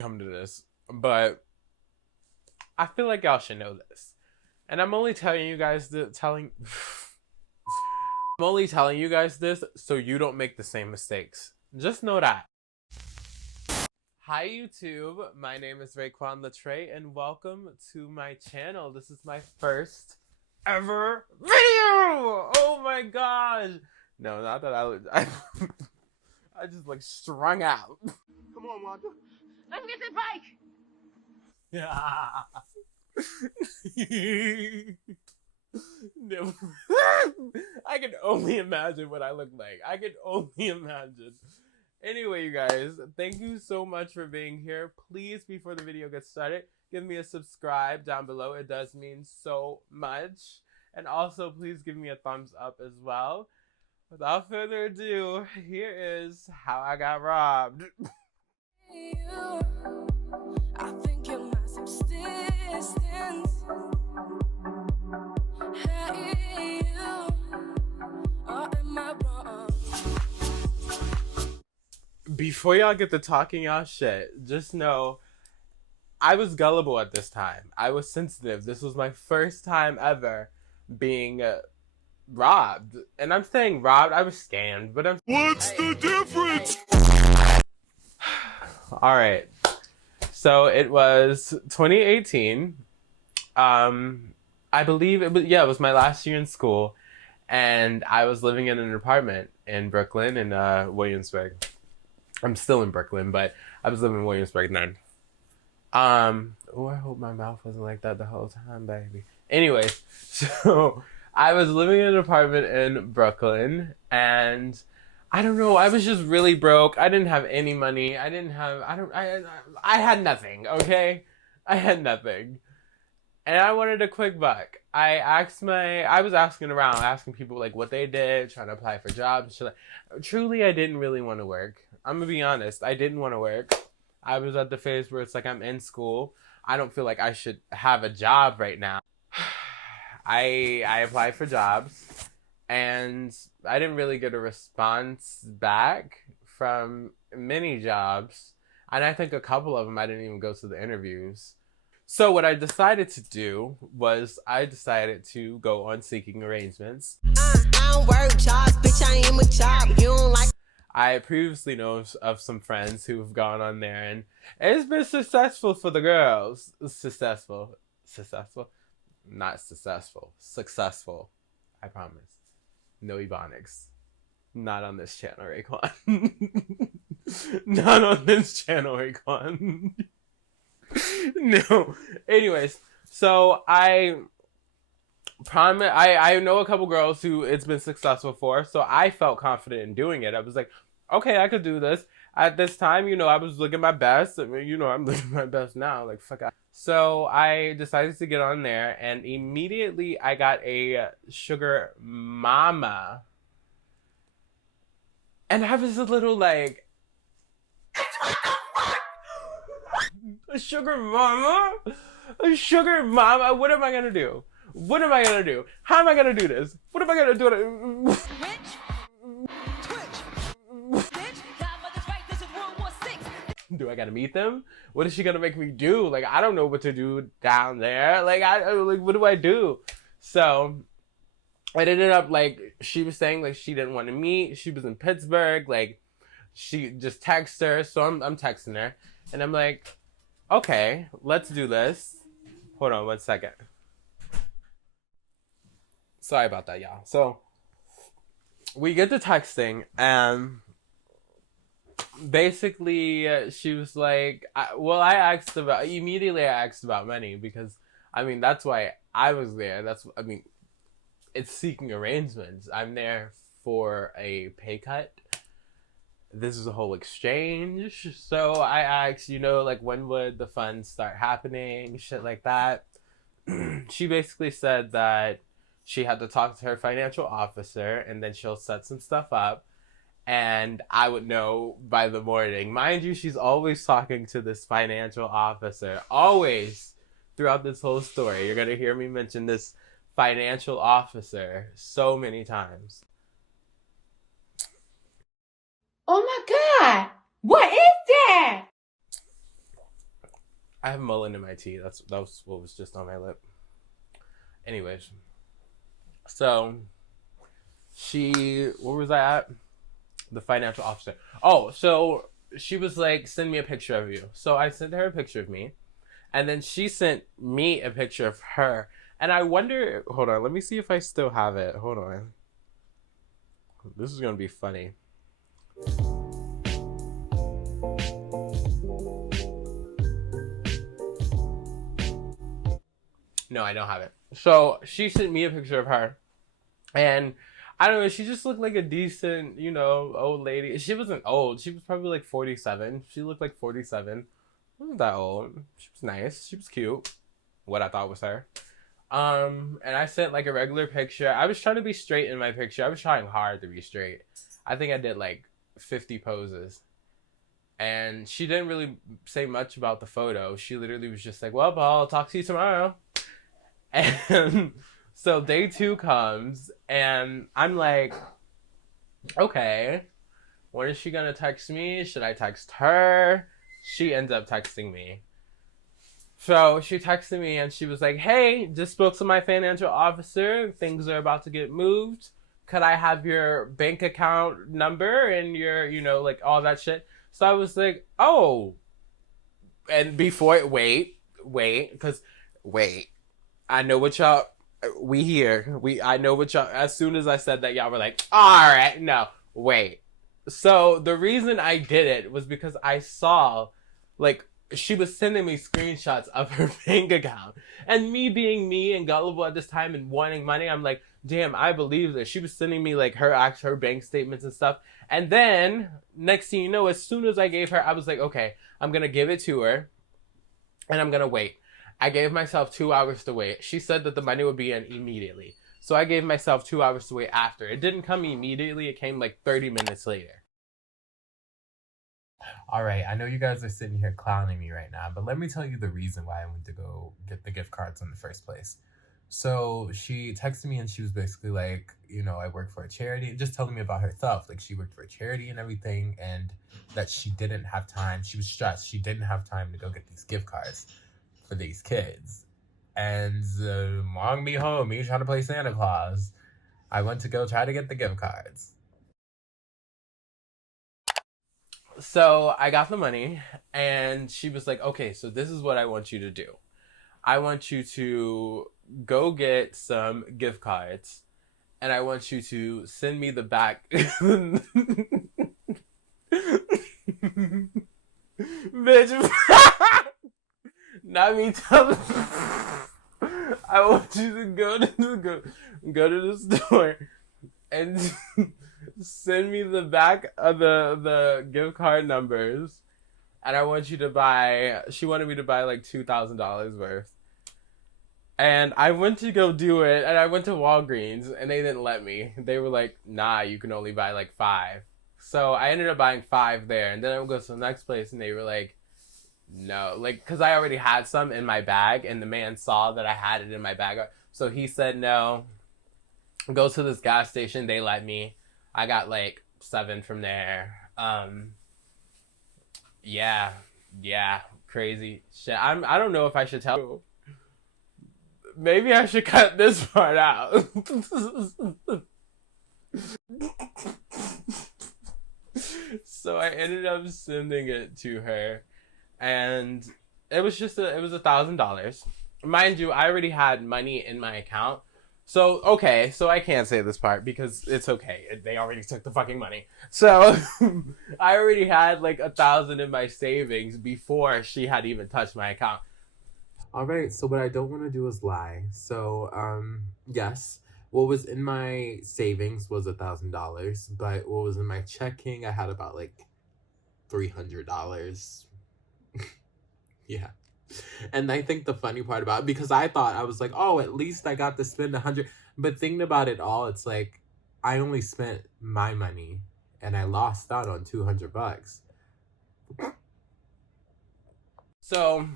come to this, but I feel like y'all should know this. And I'm only telling you guys I'm only telling you guys this so you don't make the same mistakes. Just know that. Hi YouTube, my name is Raekwon Latre and welcome to my channel. This is my first ever video! Oh my gosh! No, not that I just like strung out. Come on, Wanda. Let's get the bike. Yeah. No. I can only imagine what I look like. I can only imagine. Anyway, you guys, thank you so much for being here. Please, before the video gets started, give me a subscribe down below. It does mean so much. And also, please give me a thumbs up as well. Without further ado, here is how I got robbed. I think you're my subsistence. Hey, you, or am I wrong? Before y'all get to talking y'all shit, just know I was gullible at this time. I was sensitive. This was my first time ever being robbed. And I'm saying robbed, I was scammed, but I'm... What's the difference? Alright. So it was 2018. I believe it was my last year in school. And I was living in an apartment in Brooklyn in Williamsburg. I'm still in Brooklyn, but I was living in Williamsburg then. Oh, I hope my mouth wasn't like that the whole time, baby. Anyways, so I was living in an apartment in Brooklyn, and I don't know, I was just really broke. I didn't have any money. I had nothing, okay? I had nothing. And I wanted a quick buck. I was asking around, asking people like what they did, trying to apply for jobs. Truly, I didn't really want to work. I'm gonna be honest, I didn't want to work. I was at the phase where it's like I'm in school. I don't feel like I should have a job right now. I applied for jobs and I didn't really get a response back from many jobs. And I think a couple of them I didn't even go to the interviews. So what I decided to do was I decided to go on Seeking Arrangements. I don't work jobs, bitch, I am a job. You don't like. I previously know of some friends who've gone on there and it's been successful for the girls. Successful. Not successful. Successful. I promise. No ebonics. Not on this channel, Raekwon. Not on this channel, Raekwon. No. Anyways, so I know a couple girls who it's been successful for, so I felt confident in doing it. I was like, okay, I could do this. At this time, I was looking my best. I mean, I'm looking my best now. Like, fuck. So I decided to get on there, and immediately I got a sugar mama. And I was a little like, a sugar mama? A sugar mama? What am I gonna do? What am I gonna do? How am I gonna do this? What am I gonna do? Do I gotta meet them? What is she gonna make me do? Like, I don't know what to do down there. Like, what do I do? So, it ended up, like, she was saying, like, she didn't want to meet. She was in Pittsburgh. Like, she just texted her. So, I'm texting her. And I'm like, okay, let's do this. Hold on 1 second. Sorry about that, y'all. So, we get to texting, and basically, she was like, immediately I asked about money, because, I mean, that's why I was there. It's Seeking Arrangements. I'm there for a pay cut. This is a whole exchange. So I asked, like, when would the funds start happening? Shit like that. She basically said that she had to talk to her financial officer, and then she'll set some stuff up, and I would know by the morning. Mind you, she's always talking to this financial officer. Always. Throughout this whole story, you're going to hear me mention this financial officer so many times. Oh my God, what is that? I have mullet in my tea. That was what was just on my lip. Anyways, so where was I at? The financial officer. Oh, so she was like, send me a picture of you. So I sent her a picture of me, and then she sent me a picture of her. And I wonder, hold on, let me see if I still have it. Hold on. This is gonna be funny. No, I don't have it. So she sent me a picture of her, and I don't know, she just looked like a decent, old lady. She wasn't old. She was probably like 47. She looked like 47. Wasn't that old. She was nice. She was cute. What I thought was her. And I sent like a regular picture. I was trying to be straight in my picture. I was trying hard to be straight. I think I did like 50 poses. And she didn't really say much about the photo. She literally was just like, well, I'll talk to you tomorrow. And so day 2 comes, and I'm like, okay, when is she gonna text me? Should I text her? She ends up texting me. So she texted me, and she was like, hey, just spoke to my financial officer. Things are about to get moved. Could I have your bank account number and your, like all that shit? So I was like, oh. And before it, wait. I know what y'all, I know what y'all, as soon as I said that, y'all were like, all right, no, wait. So the reason I did it was because I saw, like, she was sending me screenshots of her bank account. And me being me and gullible at this time and wanting money, I'm like, damn, I believe this. She was sending me, like, her bank statements and stuff. And then, next thing you know, as soon as I gave her, I was like, okay, I'm going to give it to her. And I'm going to wait. I gave myself 2 hours to wait. She said that the money would be in immediately. So I gave myself 2 hours to wait after. It didn't come immediately. It came like 30 minutes later. All right, I know you guys are sitting here clowning me right now, but let me tell you the reason why I went to go get the gift cards in the first place. So she texted me and she was basically like, I work for a charity, just telling me about herself. Like, she worked for a charity and everything, and that she didn't have time. She was stressed. She didn't have time to go get these gift cards for these kids. And long behold, me trying to play Santa Claus, I went to go try to get the gift cards. So I got the money, and she was like, okay, so this is what I want you to do. I want you to go get some gift cards, and I want you to send me the back. Bitch. Not me telling. I want you to go to the store and send me the back of the gift card numbers, and I want you to buy. She wanted me to buy like $2,000 worth, and I went to go do it, and I went to Walgreens, and they didn't let me. They were like, "Nah, you can only buy like 5." So I ended up buying 5 there, and then I would go to the next place, and they were like, no, like, because I already had some in my bag, and the man saw that I had it in my bag. So he said, no, go to this gas station. They let me. I got like 7 from there. Yeah, crazy shit. I don't know if I should tell you. Maybe I should cut this part out. So I ended up sending it to her. And it was $1,000. Mind you, I already had money in my account. So, okay, so I can't say this part because it's okay. They already took the fucking money. So, I already had like 1,000 in my savings before she had even touched my account. All right, so what I don't want to do is lie. So, yes, what was in my savings was $1,000, but what was in my checking, I had about like $300. Yeah. And I think the funny part about it, because I was like, oh, at least I got to spend 100. But thinking about it all, it's like, I only spent my money and I lost out on $200. So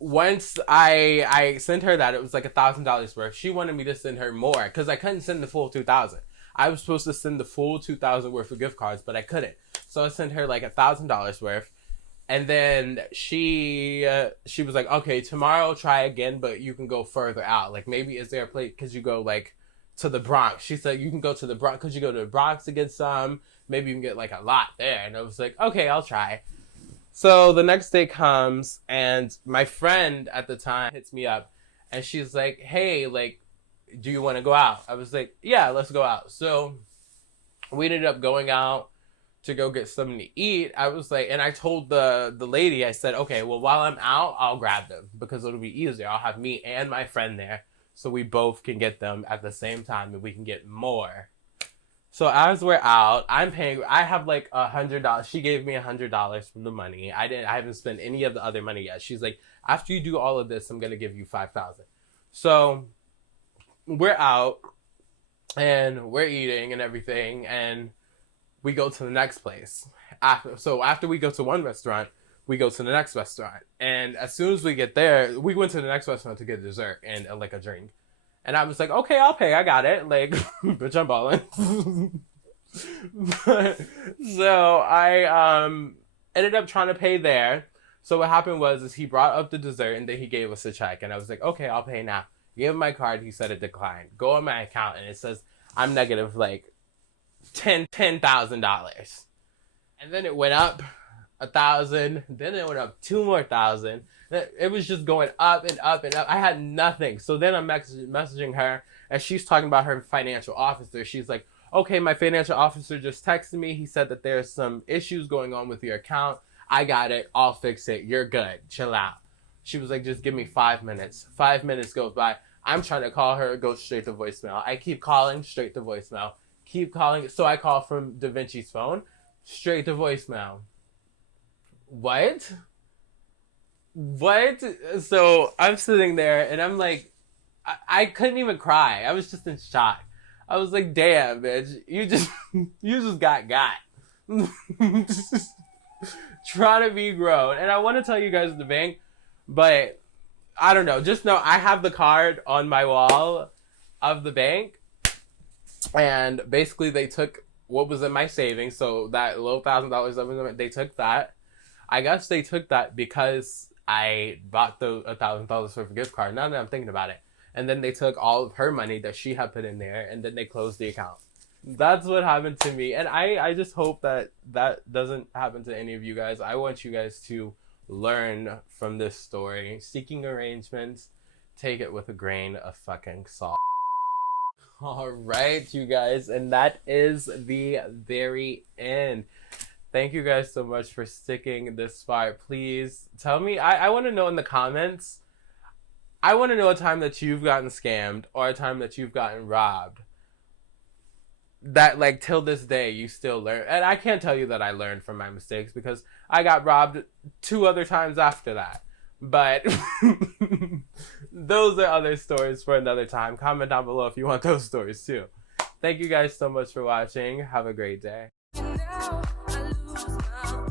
once I sent her that, it was like $1,000 worth. She wanted me to send her more because I couldn't send the full 2,000. I was supposed to send the full 2,000 worth of gift cards, but I couldn't. So I sent her like $1,000 worth. And then she was like, okay, tomorrow try again, but you can go further out. Like, maybe is there a place, because you go like to the Bronx. She said you can go to the Bronx, because you go to the Bronx to get some. Maybe you can get like a lot there. And I was like, okay, I'll try. So the next day comes, and my friend at the time hits me up, and she's like, hey, like, do you want to go out? I was like, yeah, let's go out. So we ended up going out to go get something to eat. I was like, and I told the lady, I said, okay, well, while I'm out, I'll grab them because it'll be easier. I'll have me and my friend there so we both can get them at the same time and we can get more. So as we're out, I'm paying, I have like $100. She gave me $100 from the money. I haven't spent any of the other money yet. She's like, after you do all of this, I'm going to give you $5,000. So we're out and we're eating and everything, and we go to the next place. After we go to one restaurant, we go to the next restaurant. And as soon as we get there, we went to the next restaurant to get dessert and like a drink. And I was like, okay, I'll pay. I got it. Like, bitch, I'm balling. So I ended up trying to pay there. So what happened was he brought up the dessert and then he gave us a check. And I was like, okay, I'll pay now. Gave him my card. He said it declined. Go on my account and it says I'm negative like $10,000. And then it went up 1,000. Then it went up 2 more thousand. It was just going up and up and up. I had nothing. So then I'm messaging her, and she's talking about her financial officer. She's like, okay, my financial officer just texted me. He said that there's some issues going on with your account. I got it. I'll fix it. You're good. Chill out. She was like, just give me 5 minutes. 5 minutes goes by. I'm trying to call her. It goes straight to voicemail. I keep calling, straight to voicemail. Keep calling. So I call from Da Vinci's phone, straight to voicemail. What? So I'm sitting there and I'm like, I couldn't even cry. I was just in shock. I was like, damn, bitch, you just got. Trying to be grown. And I want to tell you guys the bank, but I don't know. Just know I have the card on my wall of the bank. And basically they took what was in my savings. So that little $1,000 that was in it, they took that. I guess they took that because I bought the $1,000 worth of gift card. Now that I'm thinking about it. And then they took all of her money that she had put in there, and then they closed the account. That's what happened to me. And I just hope that doesn't happen to any of you guys. I want you guys to learn from this story. Seeking arrangements, take it with a grain of fucking salt. All right, you guys. And that is the very end. Thank you guys so much for sticking this far. Please tell me, I want to know in the comments, I want to know a time that you've gotten scammed or a time that you've gotten robbed. That, like, till this day, you still learn. And I can't tell you that I learned from my mistakes because I got robbed 2 other times after that. But those are other stories for another time. Comment down below if you want those stories too. Thank you guys so much for watching. Have a great day. Now I lose my